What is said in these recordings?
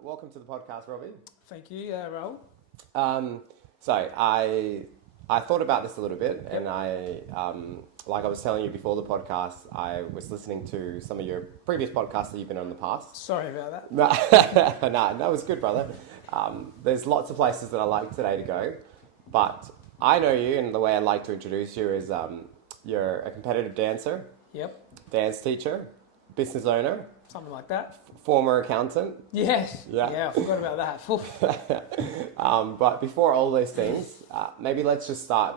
Welcome to the podcast, Robbie. Thank you, Raul. So I thought about this a little bit, and like I was telling you before the podcast, I was listening to some of your previous podcasts that you've been on in the past. Sorry about that. No, that was good, brother. There's lots of places that I like today to go, but I know you, and the way I like to introduce you is you're a competitive dancer, dance teacher, business owner, something like that. Former accountant. Yes. Yeah, I forgot about that. But before all those things, maybe let's just start.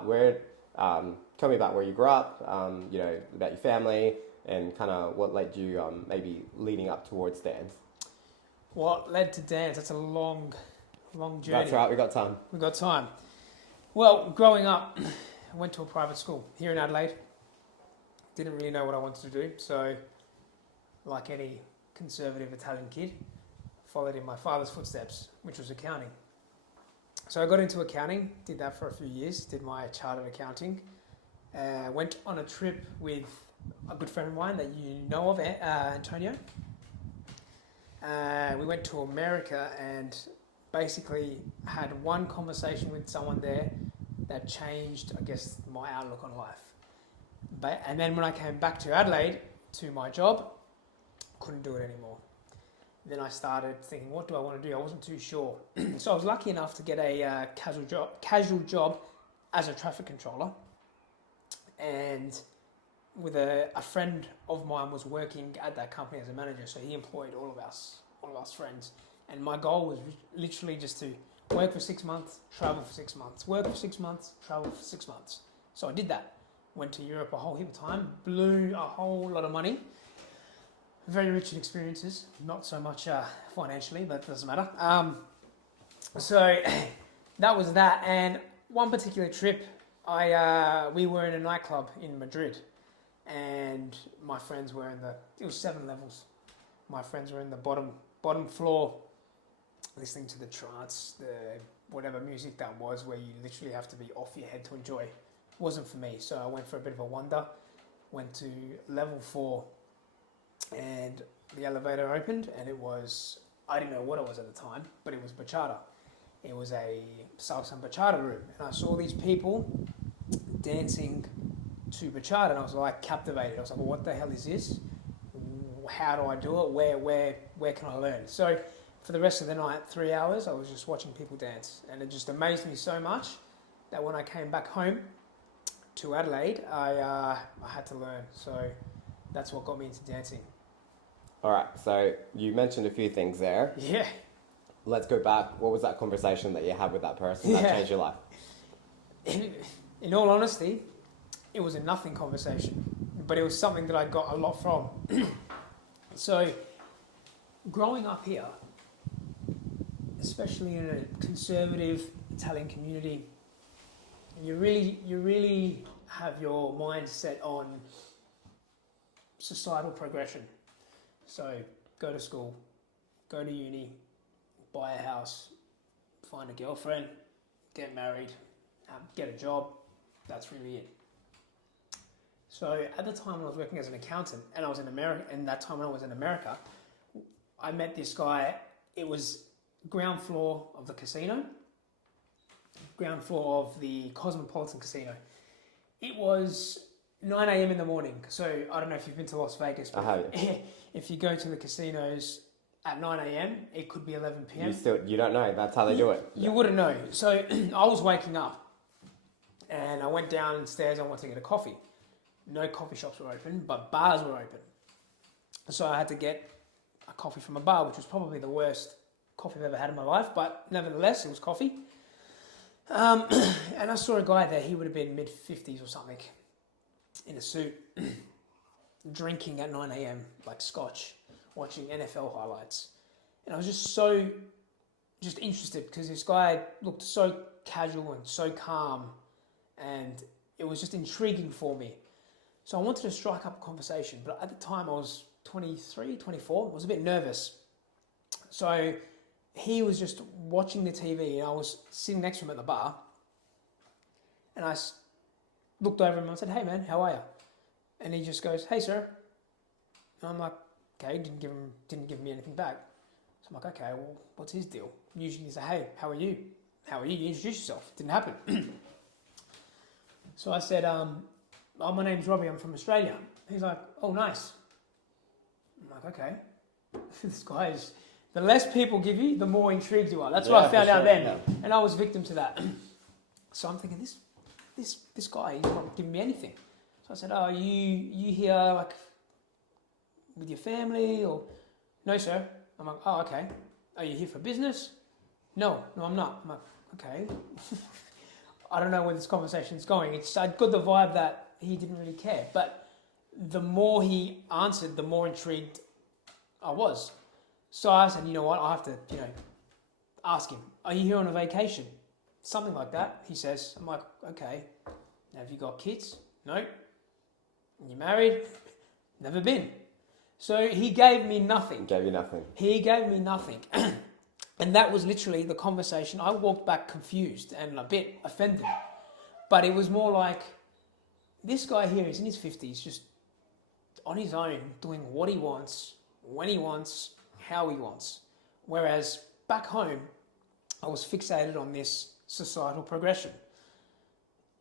Tell me about where you grew up, about your family, and kind of what led you maybe leading up towards dance. What led to dance? That's a long journey. That's right, we got time. Well, growing up, I went to a private school here in Adelaide. Didn't really know what I wanted to do, so like any conservative Italian kid, followed in my father's footsteps, which was accounting. So I got into accounting, did that for a few years, did my chartered accounting, went on a trip with a good friend of mine that you know of, Antonio. We went to America and basically had one conversation with someone there that changed, I guess, my outlook on life. And then when I came back to Adelaide to my job, couldn't do it anymore. Then I started thinking, what do I want to do? I wasn't too sure. So I was lucky enough to get a casual job as a traffic controller. And with a friend of mine was working at that company as a manager, so he employed all of us friends. And my goal was literally just to work for 6 months, travel for 6 months, work for 6 months, travel for 6 months. So I did that. Went to Europe a whole heap of time, blew a whole lot of money. Very rich in experiences, not so much financially, but it doesn't matter. So that was that. And one particular trip, we were in a nightclub in Madrid, and my friends were it was 7 levels. My friends were in the bottom floor, listening to the trance, whatever music that was, where you literally have to be off your head to enjoy. Wasn't for me, so I went for a bit of a wander, went to level 4, and the elevator opened, and it was, I didn't know what it was at the time, but it was bachata. It was a salsa and bachata room, and I saw these people dancing to bachata, and I was like captivated. I was like, well, what the hell is this? How do I do it? Where can I learn? So for the rest of the night, 3 hours, I was just watching people dance, and it just amazed me so much that when I came back home to Adelaide, I had to learn. So that's what got me into dancing. All right, so you mentioned a few things there. Yeah. Let's go back. What was that conversation that you had with that person that changed your life? In all honesty, it was a nothing conversation, but it was something that I got a lot from. So, growing up here, especially in a conservative Italian community, you really have your mind set on societal progression. So go to school, go to uni, buy a house, find a girlfriend, get married, get a job. That's really it. So at the time when I was working as an accountant, and I was in America, and that time when I was in America, I met this guy. It was ground floor of the casino, ground floor of the Cosmopolitan Casino. It was 9 a.m. in the morning. So I don't know if you've been to Las Vegas, but if you go to the casinos at 9 a.m., it could be 11 p.m. You don't know. That's how they do it. You wouldn't know. So I was waking up, and I went downstairs. I wanted to get a coffee. No coffee shops were open, but bars were open. So I had to get a coffee from a bar, which was probably the worst coffee I've ever had in my life, but nevertheless, it was coffee. And I saw a guy there. He would have been mid-50s or something, in a suit, drinking at 9 a.m, like scotch, watching NFL highlights. And I was just interested, because this guy looked so casual and so calm, and it was just intriguing for me. So I wanted to strike up a conversation, but at the time I was 23, 24, I was a bit nervous. So he was just watching the TV, and I was sitting next to him at the bar, and I looked over him and I said, "Hey man, how are you?" And he just goes, "Hey sir." And I'm like, okay, didn't give me anything back. So I'm like, okay, well, what's his deal? Usually he's like, hey, how are you? How are you? You introduce yourself. Didn't happen. So I said, oh, my name's Robbie. I'm from Australia. He's like, oh, nice. I'm like, okay. This guy is... The less people give you, the more intrigued you are. That's what I found out then. Yeah. And I was victim to that. So I'm thinking, this guy, he's not giving me anything. So I said, oh, you here like with your family or... No, sir. I'm like, oh, okay. Are you here for business? No, I'm not. I'm like, okay. I don't know where this conversation's going. I got the vibe that he didn't really care. But the more he answered, the more intrigued I was. So I said, you know what, I have to, ask him, are you here on a vacation? Something like that, he says. I'm like, okay. Have you got kids? No. Are you married? Never been. So he gave me nothing. Gave you nothing. He gave me nothing. And that was literally the conversation. I walked back confused and a bit offended. But it was more like, this guy here is in his 50s, just on his own, doing what he wants, when he wants, how he wants. Whereas back home, I was fixated on this societal progression.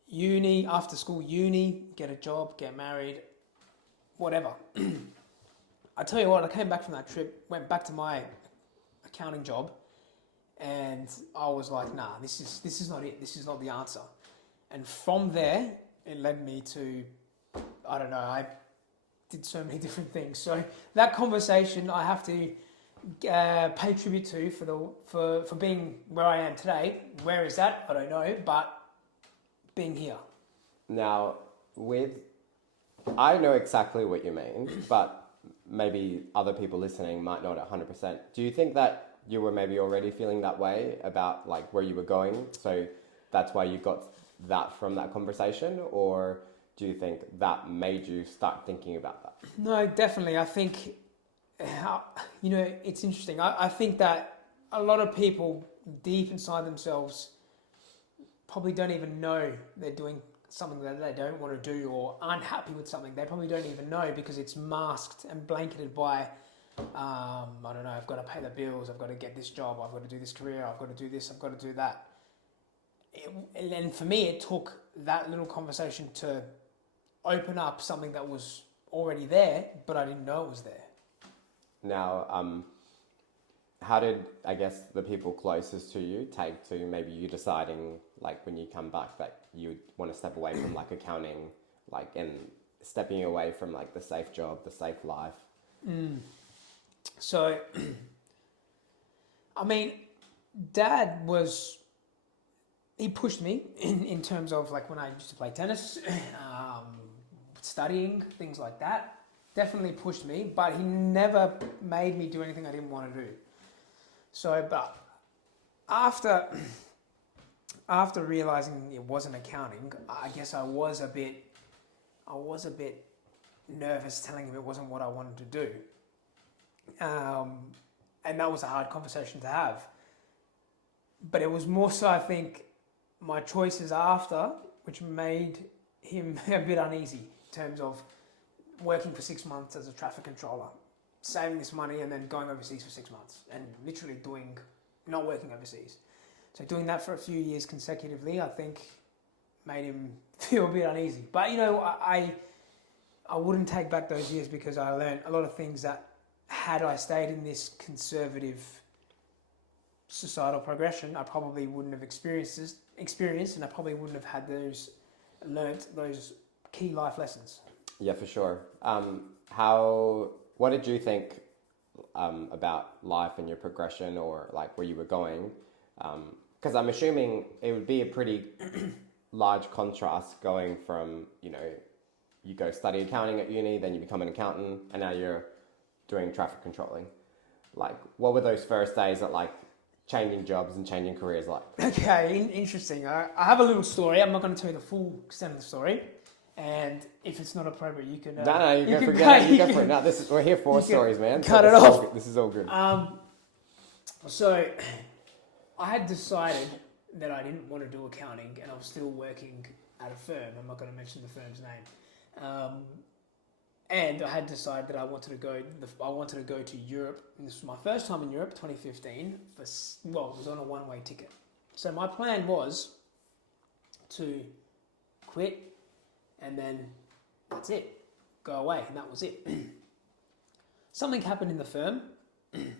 Uni, after school, get a job, get married, whatever. I tell you what, I came back from that trip, went back to my accounting job, and I was like, nah, this is not it. This is not the answer. And from there, it led me to, I don't know, I did so many different things. So that conversation, I have to pay tribute to for being where I am today. Where is that? I don't know, but being here. Now, I know exactly what you mean, but maybe other people listening might not 100%. Do you think that you were maybe already feeling that way about like where you were going? So that's why you got that from that conversation? Or do you think that made you start thinking about that? No, definitely. I think, it's interesting. I think that a lot of people deep inside themselves probably don't even know they're doing something that they don't want to do or aren't happy with something. They probably don't even know because it's masked and blanketed by, I don't know, I've got to pay the bills, I've got to get this job, I've got to do this career, I've got to do this, I've got to do that. And for me, it took that little conversation to open up something that was already there, but I didn't know it was there. Now, how did, I guess, the people closest to you take to maybe you deciding, like, when you come back that you want to step away from, like, accounting, like, and stepping away from, like, the safe job, the safe life? So, I mean, Dad he pushed me in terms of, like, when I used to play tennis, studying, things like that. Definitely pushed me, but he never made me do anything I didn't want to do. So, but after realizing it wasn't accounting, I guess I was a bit nervous telling him it wasn't what I wanted to do. And that was a hard conversation to have. But it was more so, I think, my choices after, which made him a bit uneasy in terms of working for 6 months as a traffic controller, saving this money and then going overseas for 6 months and literally not working overseas. So doing that for a few years consecutively, I think made him feel a bit uneasy. But, I wouldn't take back those years because I learned a lot of things that had I stayed in this conservative societal progression, I probably wouldn't have experienced, and I probably wouldn't have learnt those key life lessons. Yeah, for sure. What did you think about life and your progression, or like where you were going? Because I'm assuming it would be a pretty large contrast going from, you go study accounting at uni, then you become an accountant, and now you're doing traffic controlling. Like, what were those first days at, like, changing jobs and changing careers like? Okay, interesting. I have a little story. I'm not going to tell you the full extent of the story. And if it's not appropriate, you can... you go for it. No, we're here for stories, man. Cut it off. This is all good. So, I had decided that I didn't want to do accounting, and I was still working at a firm. I'm not going to mention the firm's name. And I had decided that I wanted to go to Europe. And this was my first time in Europe, 2015. It was on a one-way ticket. So my plan was to quit, and then that's it, go away, and that was it. Something happened in the firm, and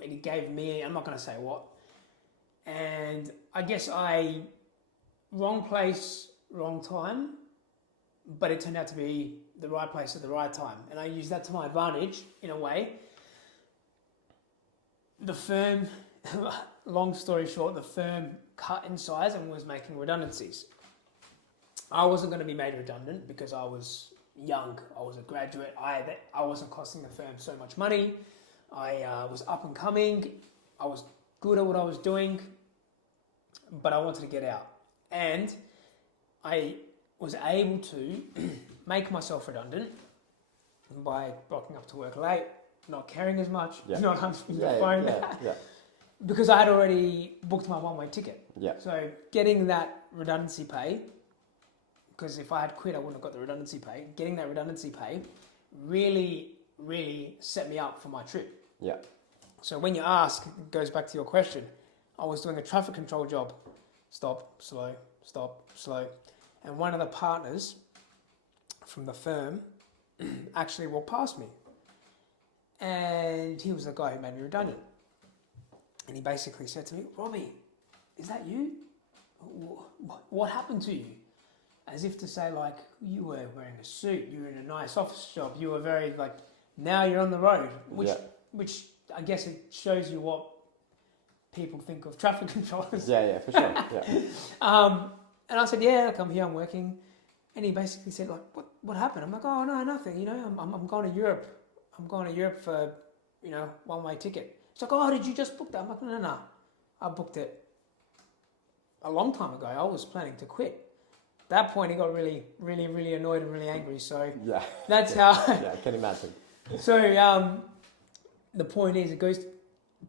it gave me, I'm not going to say what, and I guess wrong place, wrong time, but it turned out to be the right place at the right time, and I used that to my advantage in a way. The firm, long story short, the firm cut in size and was making redundancies. I wasn't going to be made redundant because I was young. I was a graduate. I wasn't costing the firm so much money. I was up and coming. I was good at what I was doing, but I wanted to get out. And I was able to make myself redundant by rocking up to work late, not caring as much, not answering the phone. Because I had already booked my one-way ticket. Yeah. So getting that redundancy pay, because if I had quit, I wouldn't have got the redundancy pay. Getting that redundancy pay really, really set me up for my trip. Yeah. So when you ask, it goes back to your question. I was doing a traffic control job. Stop, slow, stop, slow. And one of the partners from the firm actually walked past me. And he was the guy who made me redundant. And he basically said to me, Robbie, is that you? What happened to you? As if to say, like, you were wearing a suit, you were in a nice office job, you were very, like, now you're on the road, which I guess it shows you what people think of traffic controllers. Yeah, for sure. Yeah. And I said, yeah, look, I'm here, I'm working. And he basically said, like, what happened? I'm like, oh, no, nothing, you know, I'm going to Europe. I'm going to Europe for, you know, one-way ticket. It's like, oh, did you just book that? I'm like, no. I booked it a long time ago. I was planning to quit. At that point, he got really, really, really annoyed and really angry. So that's how... I can imagine. So the point is, it goes to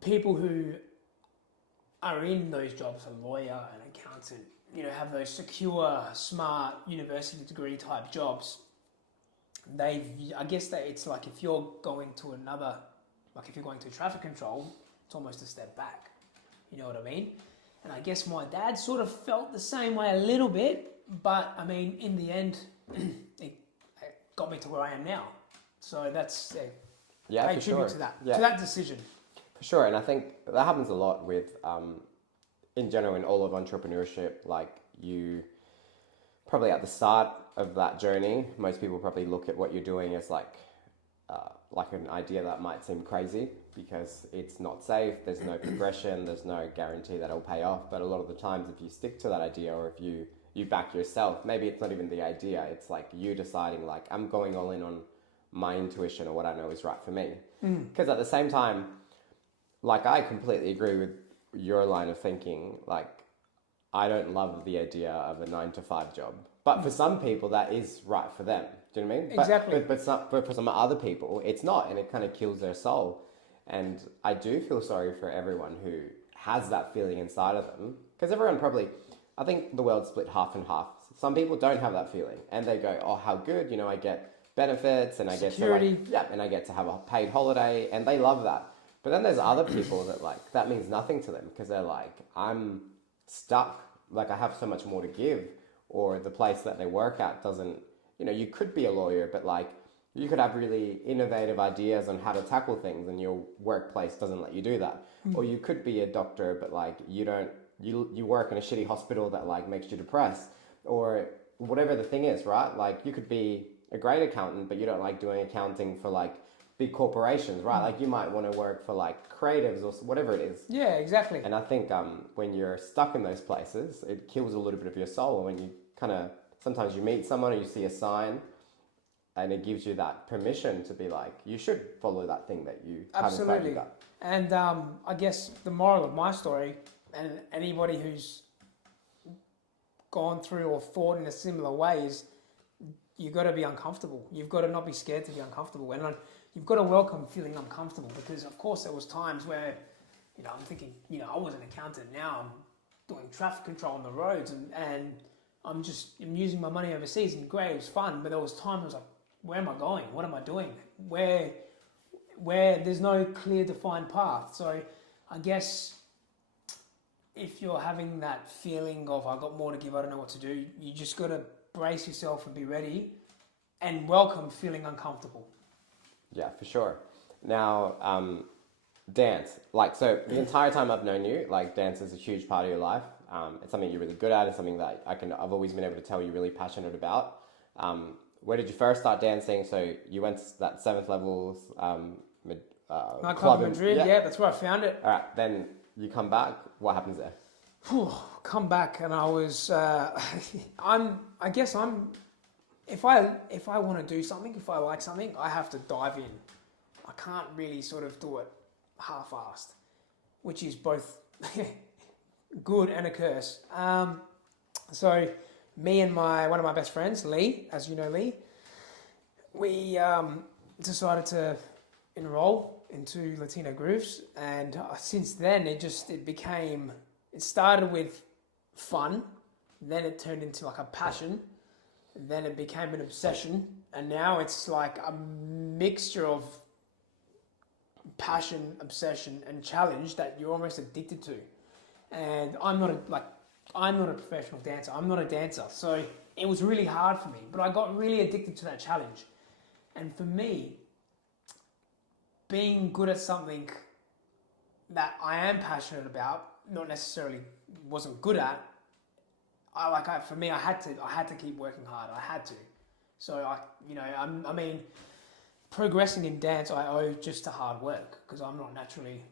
people who are in those jobs, a lawyer, an accountant, you know, have those secure, smart, university degree type jobs. I guess that it's like if you're going to another... Like if you're going to traffic control, it's almost a step back. You know what I mean? And I guess my dad sort of felt the same way a little bit, but I mean, in the end, it got me to where I am now. So that's I attribute to that decision. For sure, and I think that happens a lot with, in general, in all of entrepreneurship. Like you, probably at the start of that journey, most people probably look at what you're doing as like an idea that might seem crazy because it's not safe, there's no progression, there's no guarantee that it'll pay off. But a lot of the times if you stick to that idea, or if you back yourself, maybe it's not even the idea, it's like you deciding like, I'm going all in on my intuition or what I know is right for me. Because at the same time, like I completely agree with your line of thinking, like I don't love the idea of a 9-to-5 job. But for some people, that is right for them. Do you know what I mean? Exactly. But for some other people, it's not, and it kind of kills their soul. And I do feel sorry for everyone who has that feeling inside of them. Because everyone probably, I think the world's split half and half. Some people don't have that feeling. And they go, oh, how good, you know, I get benefits and I get to and I get to have a paid holiday. And they love that. But then there's other people that like, that means nothing to them. Because they're like, I'm stuck. Like I have so much more to give. Or the place that they work at doesn't, you know, you could be a lawyer, but like you could have really innovative ideas on how to tackle things and your workplace doesn't let you do that. Or you could be a doctor, but like you work in a shitty hospital that like makes you depressed, or whatever the thing is, right? Like you could be a great accountant, but you don't like doing accounting for like big corporations, right? Like you might want to work for like creatives or whatever it is. Yeah, exactly. And I think when you're stuck in those places, it kills a little bit of your soul. When you kind of, sometimes you meet someone or you see a sign and it gives you that permission to be like, you should follow that thing that you have inside your gut. And I guess the moral of my story, and anybody who's gone through or thought in a similar way, is you've got to be uncomfortable. You've got to not be scared to be uncomfortable. And you've got to welcome feeling uncomfortable, because of course there was times where, you know, I'm thinking, you know, I was an accountant, now I'm doing traffic control on the roads and I'm using my money overseas, and great, it was fun, but there was times I was like, where am I going? What am I doing? Where there's no clear defined path. So I guess if you're having that feeling of I got more to give, I don't know what to do, you just got to brace yourself and be ready and welcome feeling uncomfortable. Yeah, for sure. Now, dance. Like, so the entire time I've known you, like, dance is a huge part of your life. It's something you're really good at. It's something that I've always been able to tell you're really passionate about. Where did you first start dancing? So you went to that 7th levels Nightclub in Madrid, yeah, that's where I found it. All right, then you come back. What happens there? Come back, and I was. If I want to do something, if I like something, I have to dive in. I can't really sort of do it half-assed, which is both good and a curse. So me and one of my best friends, Lee, as you know Lee, we decided to enroll into Latino Grooves, and since then it started with fun, then it turned into like a passion, then it became an obsession, and now it's like a mixture of passion, obsession, and challenge that you're almost addicted to. And I'm not a professional dancer. I'm not a dancer, so it was really hard for me. But I got really addicted to that challenge. And for me, being good at something that I am passionate about, not necessarily wasn't good at, I had to keep working hard. I had to. So progressing in dance, I owe just to hard work because I'm not naturally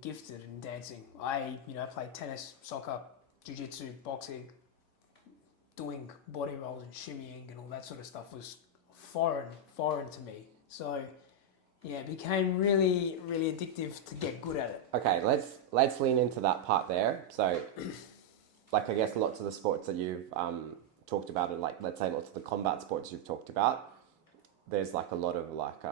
gifted in dancing. I played tennis, soccer, jiu-jitsu, boxing. Doing body rolls and shimmying and all that sort of stuff was foreign to me. So yeah, it became really, really addictive to get good at it. Okay, let's lean into that part there. So, like, I guess lots of the sports that you've talked about, and like, let's say lots of the combat sports you've talked about, there's like a lot of like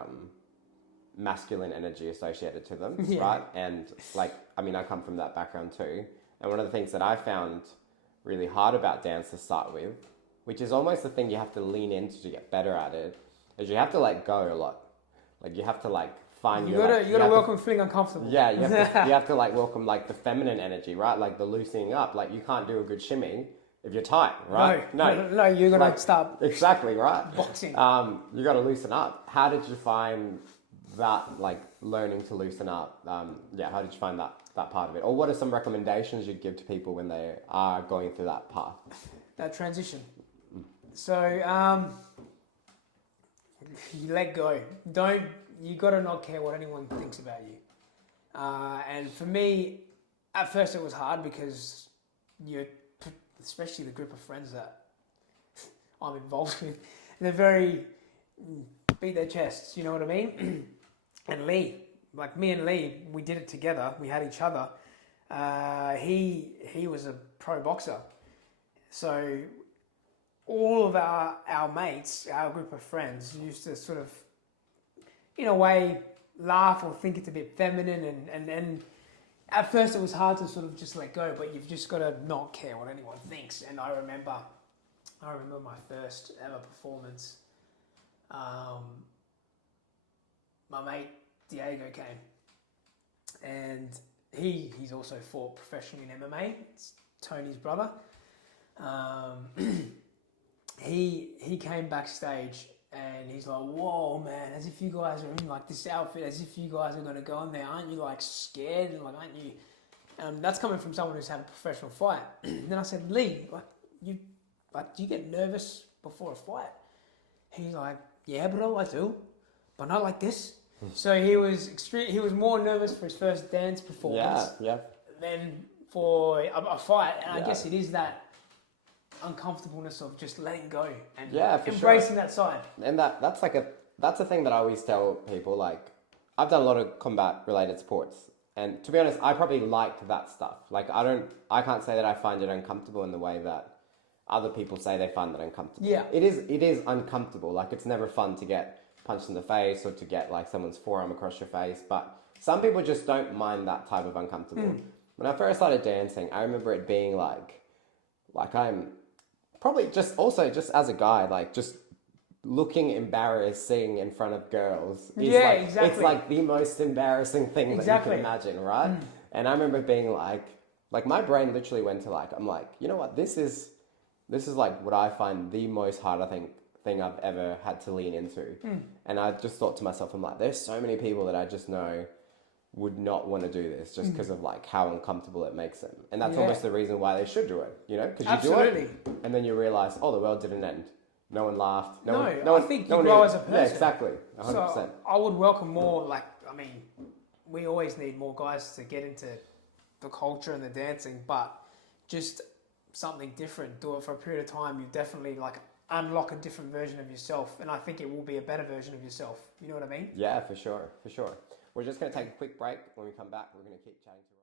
masculine energy associated to them, yeah. Right? And like, I mean, I come from that background too. And one of the things that I found really hard about dance to start with, which is almost the thing you have to lean into to get better at it, is you have to let go a lot. Like, you have to like find you gotta welcome feeling uncomfortable. Yeah, you have to like welcome like the feminine energy, right? Like the loosening up. Like, you can't do a good shimmy if you're tight, right? No, you're gonna start exactly right. Boxing. You got to loosen up. How did you find that, like learning to loosen up? How did you find that part of it? Or what are some recommendations you'd give to people when they are going through that path? That transition. So you let go. You got to not care what anyone thinks about you. And for me, at first it was hard because especially the group of friends that I'm involved with, they're very beat their chests, you know what I mean? And Lee, like me and Lee, we did it together. We had each other. He was a pro boxer. So all of our mates, our group of friends, used to sort of, in a way, laugh or think it's a bit feminine. And at first it was hard to sort of just let go, but you've just got to not care what anyone thinks. And I remember my first ever performance. My mate Diego came, and he's also fought professionally in MMA. It's Tony's brother. He came backstage and he's like, "Whoa, man! As if you guys are in like this outfit, as if you guys are gonna go in there. Aren't you like scared? And like, aren't you?" That's coming from someone who's had a professional fight. And then I said, "Lee, do you get nervous before a fight?" He's like, "Yeah, bro, I do, but not like this." So he was more nervous for his first dance performance than for a fight. And I guess it is that uncomfortableness of just letting go and embracing that side. And that's a thing that I always tell people. Like, I've done a lot of combat related sports, and to be honest, I probably liked that stuff. Like, I can't say that I find it uncomfortable in the way that other people say they find it uncomfortable. Yeah. It is uncomfortable. Like, it's never fun to get punched in the face or to get like someone's forearm across your face, but some people just don't mind that type of uncomfortable. When I first started dancing, I remember it being like I'm probably just as a guy, like just looking embarrassing in front of girls is Yeah, like, exactly. it's like the most embarrassing thing that you can imagine, right? And I remember being like my brain literally went to I'm like, you know what, this is like what I find the most hard, I think, thing I've ever had to lean into. And I just thought to myself, I'm like, there's so many people that I just know would not want to do this just because of like how uncomfortable it makes them. And that's almost the reason why they should do it, you know? Because you do it and then you realize, oh, the world didn't end. No one laughed. I think you grow as a person. Yeah, exactly. 100%. So I would welcome more, we always need more guys to get into the culture and the dancing, but just something different. Do it for a period of time. You definitely unlock a different version of yourself, and I think it will be a better version of yourself. You know what I mean? Yeah, for sure. We're just going to take a quick break. When we come back, we're going to keep chatting to